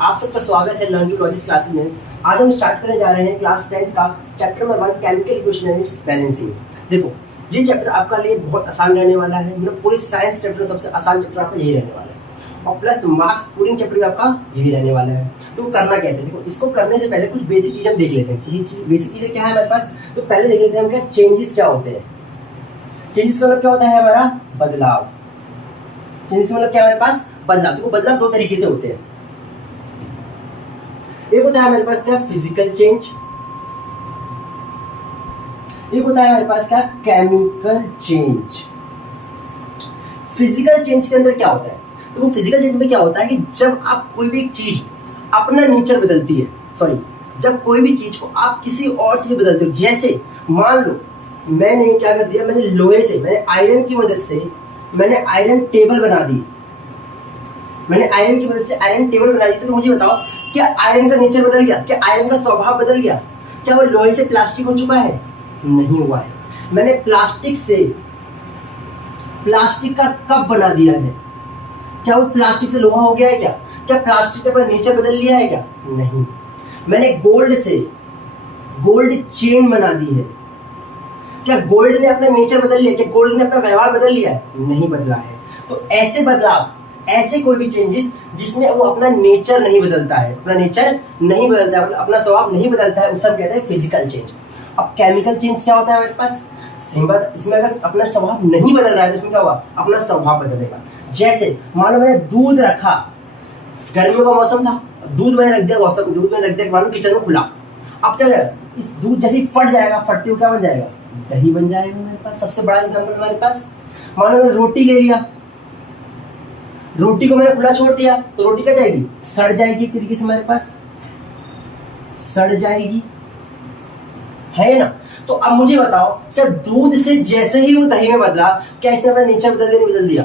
आप सबका स्वागत है लर्न टू लॉजिक्स क्लासेस में। आज हम स्टार्ट करने जा रहे हैं क्लास 10 का chapter number 1 chemical equation and it's balancing. देखो, ये चैप्टर आपका लिए बहुत आसान रहने वाला है। मतलब पूरे साइंस चैप्टर सबसे आसान चैप्टर आपका यही रहने वाला है और प्लस मार्क्स पूरी चैप्टर का आपका यही रहने वाला है। तो करना कैसे, देखो इसको करने से पहले कुछ बेसिक चीज़ हम देख लेते हैं। बेसिक चीज़ें क्या है हमारे पास, तो पहले देख लेते हैं हम क्या चेंजेस क्या होते हैं। चेंजेस का मतलब क्या होता है हमारा बदलाव। चेंजेस मतलब क्या हमारे पास बदलाव। देखो बदलाव दो तरीके से होते हैं। एक होता है हमारे पास क्या फिजिकल चेंज, एक होता है हमारे पास क्या केमिकल चेंज। फिजिकल चेंज के अंदर क्या होता है, तो फिजिकल चेंज में क्या होता है कि जब आप कोई भी चीज अपना नेचर बदलती है, जब कोई भी चीज को आप किसी और से बदलते हो। जैसे मान लो मैंने क्या कर दिया, मैंने लोहे से, मैंने आयरन की मदद से मैंने आयरन टेबल बना दी। मैंने आयरन की मदद से आयरन टेबल बना दी। तो मुझे बताओ, क्या आयरन का नेचर बदल गया? क्या आयरन का स्वभाव बदल गया? क्या वो लोहे से प्लास्टिक हो चुका है? नहीं हुआ है। मैंने प्लास्टिक से प्लास्टिक का कप बना दिया है। क्या वो प्लास्टिक से लोहा हो गया है? क्या प्लास्टिक का अपना नेचर बदल लिया है? क्या नहीं। मैंने गोल्ड से गोल्ड चेन बना दी है। क्या गोल्ड ने अपना नेचर बदल लिया? क्या गोल्ड ने अपना व्यवहार बदल लिया है? नहीं बदला है। तो ऐसे बदलाव, ऐसे कोई भी चेंजेस जिसमें वो अपना नेचर नहीं बदलता है, अपना नेचर नहीं बदलता है, मतलब अपना स्वभाव नहीं बदलता है, उसे हम कहते हैं फिजिकल चेंज। अब केमिकल चेंज क्या होता है हमारे पास, सेम बात। इसमें अगर अपना स्वभाव नहीं बदल रहा है तो इसमें क्या हुआ, अपना स्वभाव बदलेगा। जैसे मान लो मैंने दूध रखा, गर्मियों का मौसम था, दूध मैंने रख दिया मान लो किचन में खुला। अब क्या होगा, इस दूध जैसे ही फट जाएगा, फटते हुए क्या बन जाएगा, दही बन जाएगा मेरे पास। सबसे बड़ा एग्जाम्पल हमारे पास, मान लो मैंने रोटी ले लिया, रोटी को मैंने खुला छोड़ दिया तो रोटी क्या जाएगी, सड़ जाएगी। एक तरीके से हमारे पास सड़ जाएगी, है ना। तो अब मुझे बताओ, क्या दूध से जैसे ही वो दही में बदला, क्या इसने अपना नेचर बदल दिया?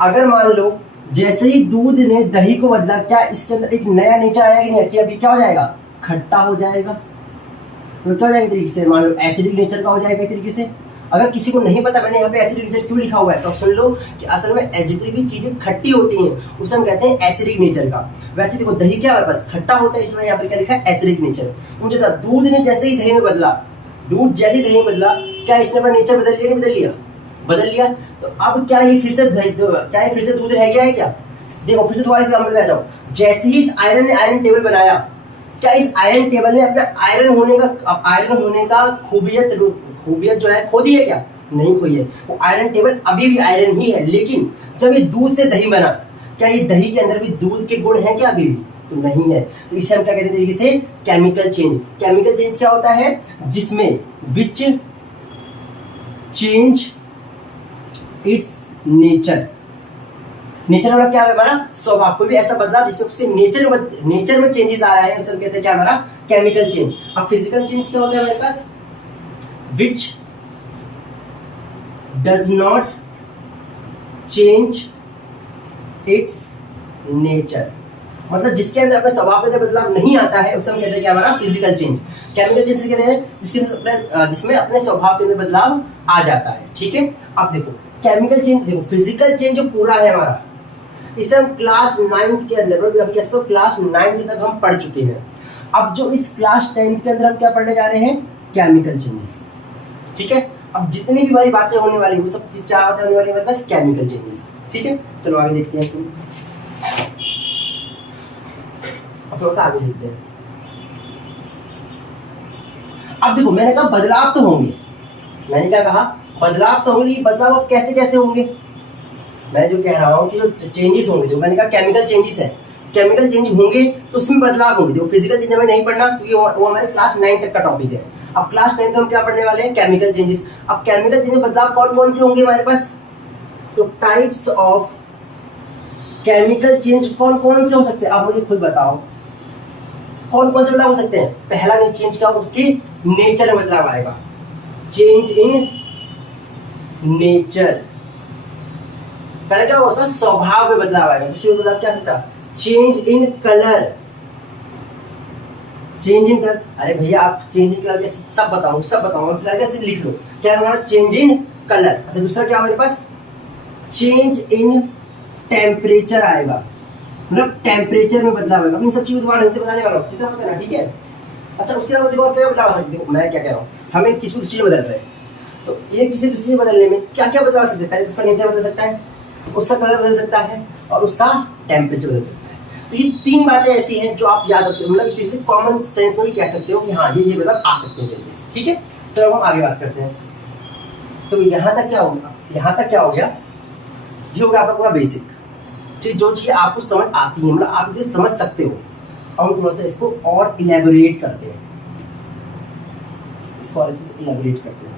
अगर मान लो जैसे ही दूध ने दही को बदला, क्या इसके अंदर एक नया नेचर आएगा कि नहीं? कि अभी क्या हो जाएगा, खट्टा हो जाएगा। तो क्या हो जाएगा तरीके से, मान लो एसिडिक नेचर का हो जाएगा तरीके से। अगर किसी को नहीं पता मैंने यहाँ पे एसिडिक नेचर क्यों लिखा हुआ है, तो सुन लो कि असल में जितनी भी चीजें खट्टी होती हैं उसे हम कहते हैं एसिडिक नेचर का। वैसे देखो दही क्या है, बस खट्टा होता है, इसमें यहाँ पे क्या लिखा है, एसिडिक नेचर। मुझे था दूध ने जैसे ही दही में बदला, दूध जैसे ही दही में बदला, क्या इसने अपना नेचर बदल लिया? नहीं बदल लिया, बदल लिया। तो अब क्या ये फिर से दूध रह गया है? क्या देखो फिर से दोबारा एग्जाम्पल में आ जाओ। जैसे ही इस आयरन ने आयरन टेबल बनाया, क्या इस आयरन टेबल ने अपना आयरन होने का खूबियत जो है खो दी है? क्या नहीं खोई है। वो आयरन टेबल अभी भी आयरन ही है, लेकिन जब ये दूध से दही बना, क्या ये दही के अंदर भी दूध के गुण हैं क्या? अभी भी तो नहीं है। तो इसे हम क्या कहते हैं तरीके से, केमिकल चेंज। केमिकल चेंज क्या होता है, जिसमें which change it's nature. Nature मतलब क्या है हमारा स्वभाव। कोई भी ऐसा बदलाव जिसमें उसके नेचर में चेंजेस आ रहा है, उसे हम कहते हैं क्या, हमारा केमिकल चेंज। अब फिजिकल चेंज क्या होता है हमारे पास, which does not change its nature। मतलब जिसके अंदर अपने स्वभाव में बदलाव नहीं आता है उसे हम कहते हैं क्या, हमारा फिजिकल चेंज। केमिकल चेंज कहते हैं जिसमें अपने स्वभाव के अंदर बदलाव आ जाता है। ठीक है। अब देखो केमिकल चेंज, देखो फिजिकल चेंज जो पूरा है हमारा, इसे हम क्लास 9th के अंदर, क्लास 9th तक हम पढ़ चुके हैं। अब जो इस क्लास 10th के अंदर हम क्या पढ़ने जा रहे हैं, केमिकल चेंजेस। ठीक है। अब जितनी भी हमारी बातें होने वाली वो सब क्या बातें होने वाली हमारे पास, केमिकल चेंजेस। ठीक है, चलो आगे देखते हैं इसमें। अब थोड़ा सा आगे देखते हैं। अब देखो मैंने कहा बदलाव तो होंगे, मैंने क्या कहा, बदलाव तो होंगे। बदलाव अब कैसे कैसे होंगे, मैं जो कह रहा हूँ कि जो चेंजेस होंगे, जो मैंने कहा केमिकल चेंजेस है, केमिकल चेंज होंगे तो उसमें बदलाव होंगे। देखो फिजिकल चेंज हमें नहीं पढ़ना क्योंकि वो हमारे क्लास 9 तक का टॉपिक है। अब क्लास 10 में हम क्या पढ़ने वाले हैं, केमिकल चेंजेस। अब केमिकल चेंज में बदलाव कौन कौन से होंगे हमारे पास, तो टाइप्स ऑफ केमिकल चेंज कौन कौन से हो सकते हैं, आप मुझे खुद बताओ कौन कौन से बदलाव हो सकते हैं। पहला चेंज क्या, उसकी नेचर में बदलाव आएगा, चेंज इन नेचर। पहले क्या होगा, उसका स्वभाव में बदलाव आएगा। दूसरी बदलाव क्या था, change in colour. Change in colour, अरे भैया आप चेंज इन कलर कैसे, सब बताऊंगा फिर कैसे लिख लो। क्या हमारा चेंज इन कलर। अच्छा दूसरा क्या हमारे पास, चेंज इन टेम्परेचर आएगा। मतलब टेम्परेचर में बदलाव होगा। इन सब चीजों के बारे में बताने वाला हूँ, सीधा बताना, ठीक है। अच्छा, उसके अलावा देखो और क्या बदलाव आ सकते हो, मैं क्या कह रहा हूँ, हम एक चीज को दूसरी में बदल रहे हैं, तो एक चीज से दूसरी में बदलने में क्या क्या बदलाव आ सकते हैं। पहले उसका नेचर बदल सकता है, उसका कलर बदल सकता है, और उसका टेम्परेचर बदल सकता है। तो ये 3 बातें ऐसी हैं जो आप याद रख सकते, मतलब इसे कॉमन सेंस में भी कह सकते हो कि हाँ ये बदलाव आ सकते हैं तरीके से, ठीक है। तो अब हम आगे बात करते हैं। तो यहाँ तक क्या होगा, यहाँ तक क्या हो गया, ये हो गया आपका पूरा बेसिक, ठीक, जो चीज आपको समझ आती है, मतलब आप इसे समझ सकते हो। अब हम थोड़ा सा इसको और इलेबोरेट करते हैं, इसको और अच्छे से इलेबोरेट करते हैं।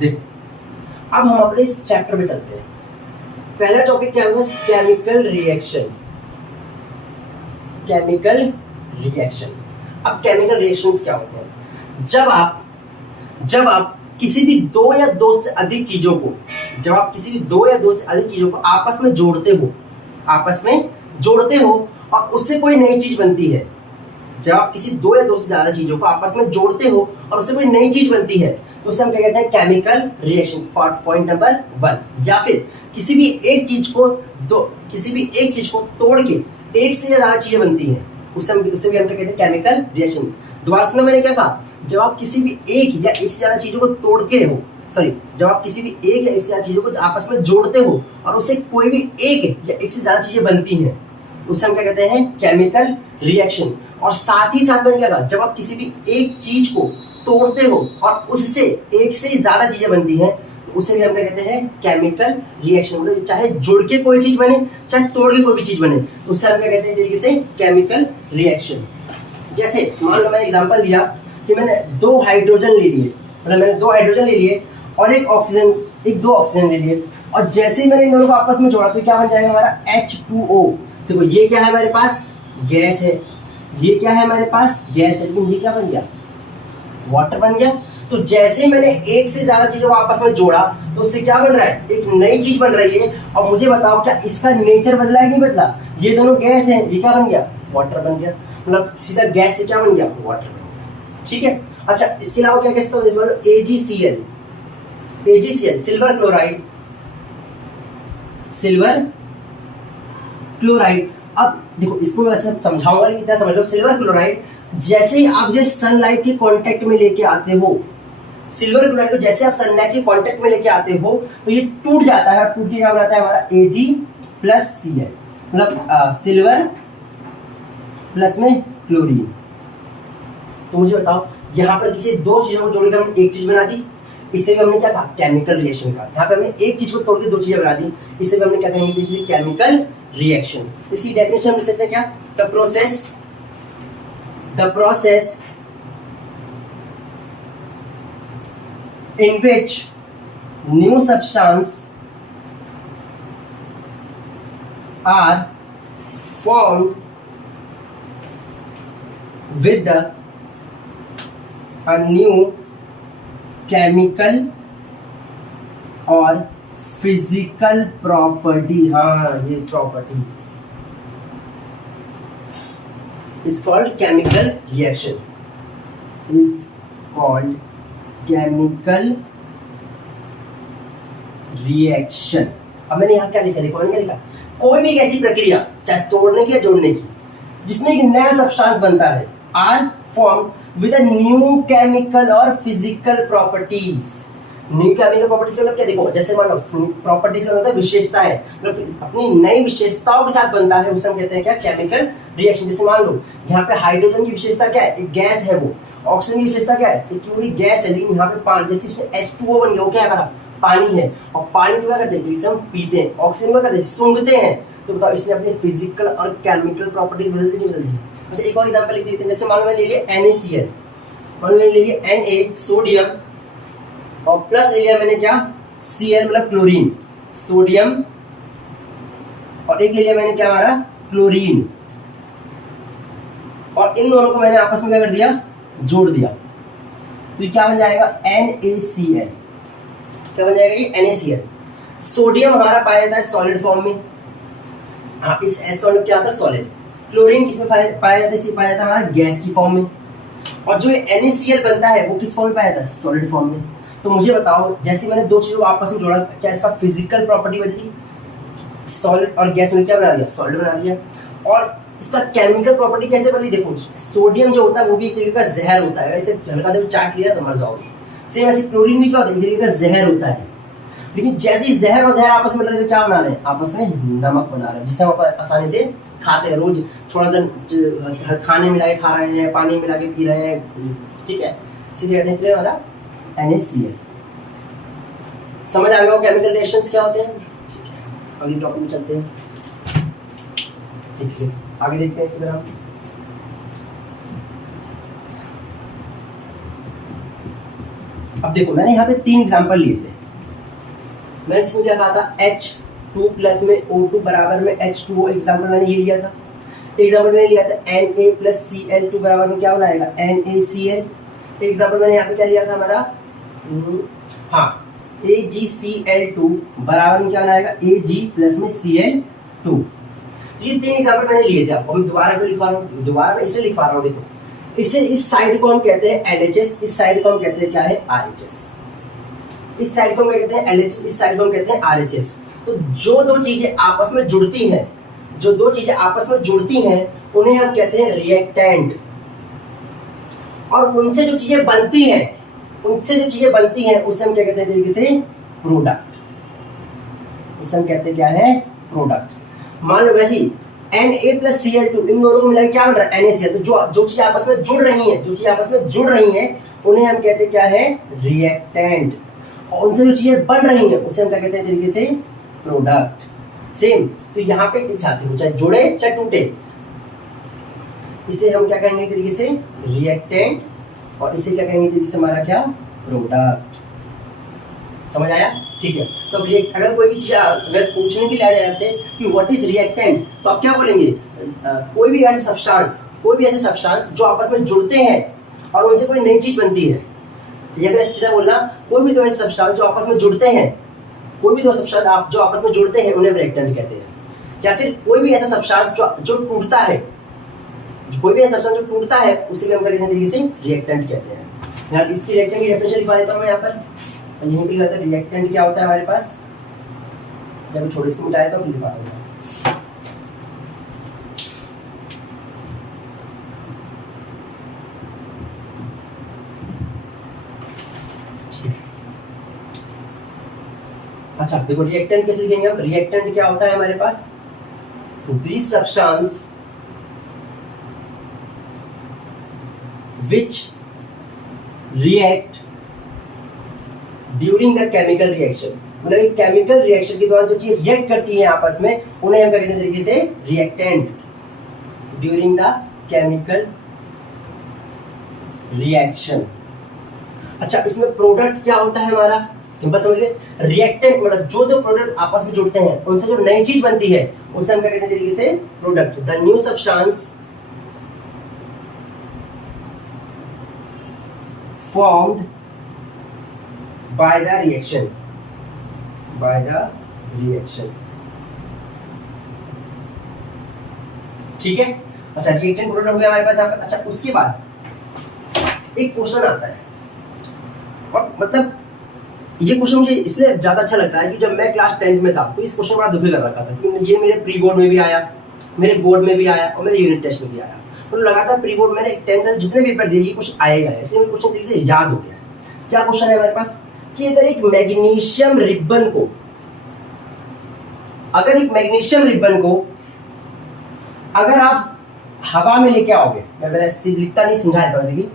देख, अब हम अपने इस चैप्टर में चलते हैं। पहला टॉपिक क्या होगा, केमिकल रिएक्शन। Chemical reaction. अब केमिकल रिएक्शंस क्या होते हैं, जब आप किसी भी दो या दो से अधिक चीजों को, जब आप किसी भी दो या दो से अधिक चीजों को आपस में जोड़ते हो और उससे कोई नई चीज बनती है। जब आप किसी दो या दो से ज्यादा चीजों को आपस में जोड़ते हो और उससे कोई नई चीज बनती है, तो उसे हम क्या कहते हैं, केमिकल रिएक्शन। Point number 1। या फिर किसी भी एक चीज को तोड़ के एक से ज्यादा चीजें बनती हैं, उससे भी हम क्या कहते हैं, केमिकल रिएक्शन। दोबारा सुनो, मैंने क्या कहा, जब आप किसी भी एक या एक से ज्यादा चीजों को तोड़ते हो, जब आप किसी भी एक या एक से ज्यादा चीजों को आपस में जोड़ते हो और उससे कोई भी एक या एक से ज्यादा चीजें बनती हैं, उसे हम क्या कहते हैं, केमिकल रिएक्शन। और साथ ही साथ मैंने क्या कहा, जब आप किसी भी एक चीज को तोड़ते हो और उससे एक से ज्यादा चीजें बनती हैं, तो उसे भी हम क्या कहते हैं, केमिकल रिएक्शन। मतलब चाहे जुड़ के कोई चीज बने, चाहे तोड़ के कोई भी चीज बने, तो उससे हम क्या कहते हैं, तरीके से केमिकल रिएक्शन। जैसे मान लो मैंने एग्जांपल दिया कि मैंने 2 हाइड्रोजन ले लिए, मतलब मैंने 2 हाइड्रोजन ले लिए और एक दो ऑक्सीजन ले लिए, और जैसे ही मैंने इन दोनों को आपस में जोड़ा तो क्या बन जाएगा हमारा H2O। देखो ये क्या है हमारे पास, गैस है, ये क्या है हमारे पास, गैस है, लेकिन ये क्या बन गया, वाटर बन गया। तो जैसे ही मैंने एक से ज्यादा चीजों को आपस में जोड़ा तो उससे क्या बन रहा है, एक नई चीज बन रही है। और मुझे बताओ क्या इसका नेचर बदला है, नहीं बदला। ये दोनों गैस है, ये क्या बन गया, वाटर बन गया। मतलब सीधा गैस से क्या बन गया, वाटर बन गया, ठीक है। अच्छा, इसके अलावा क्या कह सकता हूँ, इसमें AgCl, सिल्वर क्लोराइड। अब देखो इसको मैं वैसे समझाऊंगा नहीं, इतना समझ लो। सिल्वर क्लोराइड जैसे ही आप सनलाइट के कांटेक्ट में लेके आते हो, सिल्वर क्लोराइड को जैसे आप सनलाइट के कांटेक्ट में लेके आते हो तो ये टूट जाता है, और टूट के क्या बनाता है हमारा Ag+Cl, मतलब सिल्वर प्लस में क्लोरीन। तो मुझे बताओ, यहाँ पर किसी दो चीजों को जोड़कर हमने एक चीज बना दी, इससे भी हमने क्या कहा, केमिकल रिएक्शन कहा। यहाँ पे हमने एक चीज को तोड़ के दो चीजें बना दी, इससे भी हमने क्या कहेंगे, केमिकल रिएक्शन। इसकी डेफिनेशन हम लिख सकते हैं क्या, the process in which new substances are formed with a new chemical और physical property। हाँ, ये properties is called chemical reaction, is called chemical reaction. अब मैंने यहाँ क्या लिखा, देखो मैंने क्या लिखा, कोई भी ऐसी प्रक्रिया, चाहे तोड़ने की या जोड़ने की, जिसमें एक नया सब्सटेंस बनता है, are form with a new chemical और physical properties. New chemical properties मतलब क्या, देखो जैसे मान लो प्रॉपर्टीज का मतलब विशेषता है, मतलब अपनी नई विशेषताओं के साथ बनता है, उसे हम कहते हैं क्या, केमिकल रिएक्शन। जैसे मान लो यहाँ पे हाइड्रोजन की विशेषता क्या है, एक गैस है वो। ऑक्सीजन की विशेषता क्या है, क्योंकि गैस है लेकिन यहाँ पे पानी, जैसे H2O बन गया, वो क्या है हमारा, पानी है। और पानी को क्या करते हैं, इसे हम पीते हैं। ऑक्सीजन को करते हैं, सूंघते हैं। तो बताओ इसने अपनी फिजिकल और केमिकल प्रॉपर्टीज बदलती नहीं बदलती। अच्छा, एक और एग्जांपल लिख देते हैं। जैसे मान लो मैंने ले लिया NaCl, मान लो मैंने ले लिया Na सोडियम, और प्लस ले लिया मैंने क्या, Cl मतलब क्लोरीन, सोडियम, और एक ले लिया मैंने क्या हमारा, क्लोरीन। और इन दोनों को मैंने आपस में क्या कर दिया, जोड़ दिया। तो ये क्या बन जाएगा, NaCl। क्या बन जाएगा ये, NaCl। सोडियम हमारा पाया जाता है सॉलिड फॉर्म में, हाँ इस S का क्या आता है, सॉलिड। क्लोरीन किसमें पाया जाता है, इसे पाया जाता है हमारा गैस की फॉर्म में। और जो NaCl बनता है वो किस फॉर्म में पाया जाता है, सॉलिड फॉर्म में। तो मुझे बताओ, जैसे मैंने दो चीजों को आपस में जोड़ा, क्या इसका फिजिकल प्रॉपर्टी बदली? सॉलिड और गैस में क्या बना दिया? सॉलिड बना दिया। और इसका केमिकल प्रॉपर्टी कैसे बदली? देखो, सोडियम जो होता है वो भी एक तरीके का जहर होता है, ऐसे हल्का से चाट लिया तो मर जाओगे। सेम ऐसे क्लोरीन भी क्या होता है? एक तरीके का जहर होता है। लेकिन जैसे ही जहर और जहर आपस में मिल रहे तो क्या बना रहे हैं? आपस में नमक बना रहे हैं, जिसे हम आसानी से खाते हैं। रोज थोड़ा सा खाने मिला के खा रहे हैं, पानी मिला के पी रहे हैं, ठीक है, इसलिए हमारा NaCl। समझ आ गया केमिकल रिएक्शंस क्या होते हैं? ठीक है, अगली टॉपिक में चलते हैं। ठीक है, आगे देखते हैं इसकी तरफ। अब देखो, मैंने यहाँ पे 3 एग्जांपल लिए थे। मैंने इसमें क्या कहा था? H2 प्लस में O2 बराबर में H2O, एग्जांपल मैंने ये लिया था। एग्जांपल मैंने लिया था Na प्लस Cl2 बराबर में क्या बनाएगा? NaCl। एग्जांपल मैंने यहाँ पे क्या लिया था हमारा? हाँ, AgCl2 बराबर में क्या बनाएगा? Ag प्लस में Cl2। तो ये 3 एग्जांपल मैंने लिए थे। आपको मैं दोबारा क्यों लिखवा रहा हूँ? दोबारा मैं इसलिए लिखवा रहा हूँ, देखो, इसे इस साइड को हम कहते हैं LHS, इस साइड को हम कहते हैं क्या है? RHS। इस साइड को हम कहते हैं LHS, इस साइड को हम कहते हैं RHS। तो जो दो चीजें आपस में जुड़ती हैं, जो दो चीजें आपस में जुड़ती हैं, उन्हें हम कहते हैं रिएक्टेंट। और उनसे जो चीजें बनती हैं, उसे हम क्या कहते हैं? तरीके से प्रोडक्ट। उसे हम कहते हैं क्या है? प्रोडक्ट। मान लो वैसे ही Na प्लस Cl2, इन दोनों को मिलाकर क्या बन रहा है? NaCl। तो जो चीजें आपस में जुड़ रही हैं, उन्हें हम कहते हैं क्या है? रिएक्टेंट। और उनसे जो चीजें बन रही हैं, उसे हम क्या कहते हैं? तरीके से प्रोडक्ट। सेम, तो यहाँ पे छात्र हो, चाहे जुड़े चाहे टूटे, इसे हम क्या कहेंगे? तरीके से रिएक्टेंट। और इसे क्या कहेंगे? तरीके से हमारा क्या? प्रोडक्ट। समझ आया? ठीक है। तो अगर कोई भी चीज अगर पूछने के लिए आ जाए आपसे कि व्हाट इज रिएक्टेंट, तो आप क्या बोलेंगे? कोई भी ऐसे सब्सटेंस जो आपस में जुड़ते हैं और उनसे कोई नई चीज बनती है। या फिर सीधा बोलना, कोई भी दो ऐसे सब्सटेंस जो आपस में जुड़ते हैं, जो आपस में जुड़ते हैं, उन्हें रिएक्टेंट कहते हैं। या फिर कोई भी ऐसा सब्सटेंस जो टूटता है, उसे भी हम कहते हैं तरीके से रिएक्टेंट कहते हैं। यार इसकी रिएक्टेंट की डेफिनेशन लिखवा देता हूं मैं यहाँ पर। यहीं पे लिखा था रिएक्टेंट क्या होता है हमारे पास। जब छोटे इसको मिटाया तो लिखा दूंगा। अच्छा देखो, रिएक्टेंट कैसे लिखेंगे हम? रिएक्टेंट क्या होता है हमारे पास? तो this substance which react during the chemical reaction, मतलब एक केमिकल रिएक्शन के दौरान जो चीज रिएक्ट करती है आपस में, उन्हें हम कहते हैं तरीके से reactant. During the chemical reaction. अच्छा, इसमें प्रोडक्ट क्या होता है हमारा? सिंपल समझ गए। रिएक्टेंट मतलब जो दो प्रोडक्ट आपस में जुड़ते हैं, उनसे जो नई चीज बनती है, उसे हम क्या कहते हैं तरीके से? Product. The new substance formed by the reaction, ठीक है। अच्छा, रिएक्टेंट प्रोडक्ट हो गया हमारे पास यहाँ पर। अच्छा, उसके बाद एक क्वेश्चन आता है, और मतलब ये क्वेश्चन मुझे इसलिए ज्यादा अच्छा लगता है कि जब मैं क्लास 10th में था तो इस क्वेश्चन बड़ा दुखी कर रखा था, क्योंकि ये मेरे प्री बोर्ड में भी आया, मेरे बोर्ड में भी आया और मेरे यूनिट टेस्ट में भी आया। तो लगातार प्री बोर्ड मैंने 10th जितने पेपर दिए, ये कुछ आएगा, इसलिए मुझे क्वेश्चन तरीके से याद हो गया है। क्या क्वेश्चन है हमारे पास कि अगर एक मैग्नीशियम रिबन को अगर आप हवा में लेके आओगे, मैं पहले लिखता नहीं, समझाया था वैसे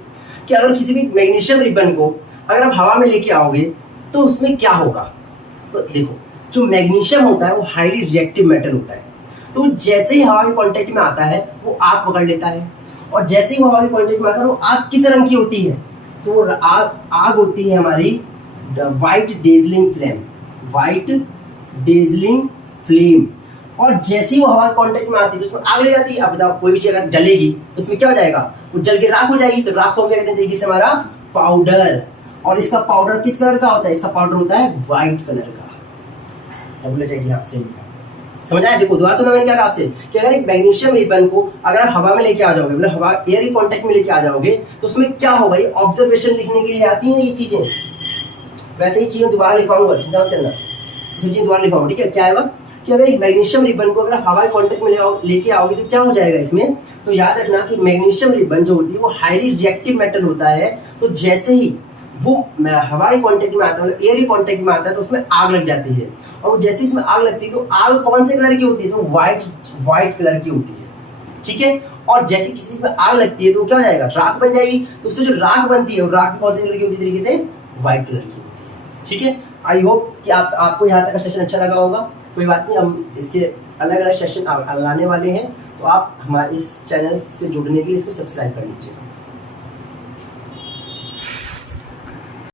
कि अगर किसी भी मैग्नीशियम रिबन को अगर आप हवा में लेके आओगे तो उसमें क्या होगा? तो देखो, जो मैग्नीशियम होता है वो हाईली रिएक्टिव मेटल होता है। तो जैसे ही हवा के कांटेक्ट में आता है वो आग पकड़ लेता है, और जैसे ही वो हवा के कांटेक्ट में आता है वो आग किस रंग की होती है? तो वो आग होती है हमारी व्हाइट डेजलिंग फ्लेम। और जैसे ही वो हवा के कांटेक्ट में आती है तो उसमें आग लग जाती है। अब बताओ, कोई भी चीज अगर जलेगी तो उसमें क्या हो जाएगा? वो जल के राख हो जाएगी। तो राख को हम क्या कहते हैं तरीके से? हमारा पाउडर। और इसका पाउडर किस कलर का होता है? इसका पाउडर होता है व्हाइट कलर का। बोला जाएगी आपसे, समझ आया? देखो दोबारा सुना मैंने क्या कहा आपसे कि अगर एक मैग्नीशियम रिबन को अगर आप हवा में लेके आ जाओगे, मतलब हवा एयर के कांटेक्ट में लेके आ जाओगे, तो उसमें क्या होगा? ये ऑब्जर्वेशन लिखने के लिए आती हैं ये चीजें। वैसे ही चीज़ें दोबारा लिखवाऊंगा, चिंता मत करना, सब चीज़ें दोबारा लिखवाऊंगा, ठीक है। क्या आएगा कि अगर एक मैग्नीशियम रिबन को अगर आप हवाई कांटेक्ट में लेके आओगे तो क्या हो जाएगा इसमें, तो याद रखना कि मैग्नीशियम रिबन जो होती है वो हाईली रिएक्टिव मेटल होता है। तो जैसे ही वो हवाई कांटेक्ट में आता है, मतलब एयर कांटेक्ट में आता है, तो उसमें आग लग जाती है। और जैसे इसमें आग लगती है तो आग कौन से कलर की होती है, तो व्हाइट कलर की होती है, ठीक है। और जैसे किसी में आग लगती है तो क्या हो जाएगा, राख बन जाएगी। तो उससे जो राख बनती है वो राख कौन से कलर की होती है, तरीके से व्हाइट कलर की होती है, ठीक है। आई होप कि आपको यहाँ तक का सेशन अच्छा लगा होगा। कोई बात नहीं, हम इसके अलग अलग सेशन लाने वाले हैं, तो आप हमारे इस चैनल से जुड़ने के लिए इसको सब्सक्राइब कर लीजिए।